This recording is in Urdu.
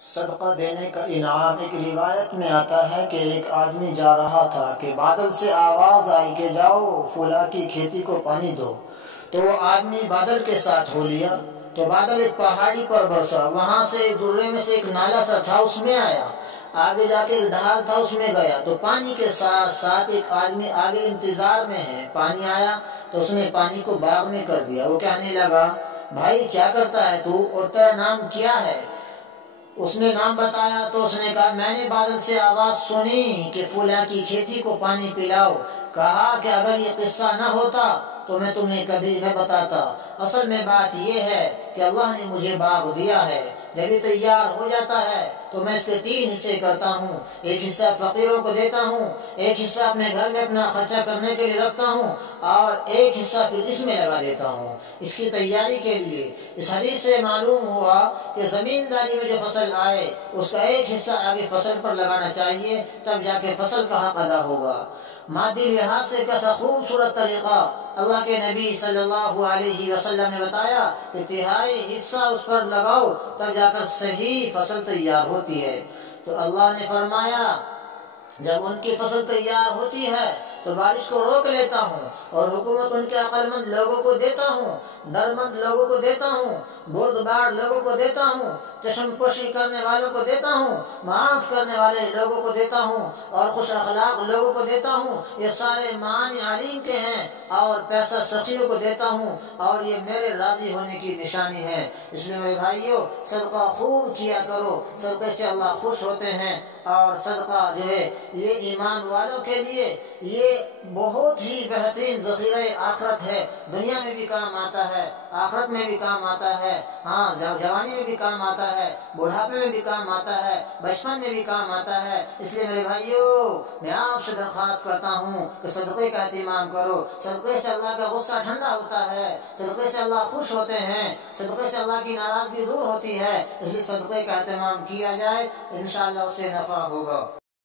صدقہ دینے کا انعام۔ ایک روایت میں آتا ہے کہ ایک آدمی جا رہا تھا کہ بادل سے آواز آئی کہ جاؤ فلاں کی کھیتی کو پانی دو، تو وہ آدمی بادل کے ساتھ ہو لیا، تو بادل ایک پہاڑی پر برسا، وہاں سے ایک درے میں سے ایک نالا سا تھا، اس میں آیا، آگے جا کے ایک ڈھال تھا، اس میں گیا، تو پانی کے ساتھ ساتھ ایک آدمی آگے انتظار میں ہے، پانی آیا تو اس نے پانی کو باغ میں کر دیا۔ وہ کہنے لگا بھائی کیا کرتا ہے تو، اور تیرا نام کیا ہے؟ اس نے نام بتایا تو اس نے کہا میں نے بادل سے آواز سنی کہ فلاں کی کھیتی کو پانی پلاؤ، کہا کہ اگر یہ قصہ نہ ہوتا تو میں تمہیں کبھی نہ بتاتا۔ اصل میں بات یہ ہے کہ اللہ نے مجھے باغ دیا ہے، جب یہ تیار ہو جاتا ہے تو میں اس کے 3 حصے کرتا ہوں، ایک حصہ فقیروں کو دیتا ہوں، ایک حصہ اپنے گھر میں اپنا خرچہ کرنے کے لیے رکھتا ہوں، اور ایک حصہ پھر اس میں لگا دیتا ہوں اس کی تیاری کے لیے۔ اس حدیث سے معلوم ہوا کہ زمینداری میں جو فصل آئے اس کا ایک حصہ آگے فصل پر لگانا چاہیے، تب جا کے فصل کا حق ادا ہوگا۔ مادی لحاظ سے کیسا خوبصورت طریقہ اللہ کے نبی صلی اللہ علیہ وسلم نے بتایا کہ 1/3 حصہ اس پر لگاؤ، تب جا کر صحیح فصل تیار ہوتی ہے۔ تو اللہ نے فرمایا جب ان کی فصل تیار ہوتی ہے تو بارش کو روک لیتا ہوں، اور حکومت ان کے عقل مند لوگوں کو دیتا ہوں، درمند لوگوں کو دیتا ہوں، بردبار لوگوں کو دیتا ہوں، چشم پوشی کرنے والوں کو دیتا ہوں، معاف کرنے والے لوگوں کو دیتا ہوں، اور خوش اخلاق لوگوں کو دیتا ہوں۔ یہ سارے معانی علیم کے ہیں، اور پیسہ سخیوں کو دیتا ہوں، اور یہ میرے راضی ہونے کی نشانی ہے۔ اس لیے میرے بھائیوں صدقہ خوب کیا کرو، صدقے سے اللہ خوش ہوتے ہیں، اور صدقہ جو ہے یہ ایمان والوں کے لیے یہ بہت ہی بہترین ذخیرہ آخرت ہے، دنیا میں بھی کام آتا ہے، آخرت میں بھی کام آتا ہے، ہاں جوانی میں بھی کام آتا ہے، بڑھاپے میں بھی کام آتا ہے، بچپن میں بھی کام آتا ہے۔ اس لیے میرے بھائیوں میں آپ سے درخواست کرتا ہوں کہ صدقے کا اہتمام کرو، صدقے سے اللہ کا غصہ ٹھنڈا ہوتا ہے، صدقے سے اللہ خوش ہوتے ہیں، صدقے سے اللہ کی ناراضگی دور ہوتی ہے۔ اس لیے صدقے کا اہتمام کیا جائے، انشاءاللہ اس سے نفع ہوگا۔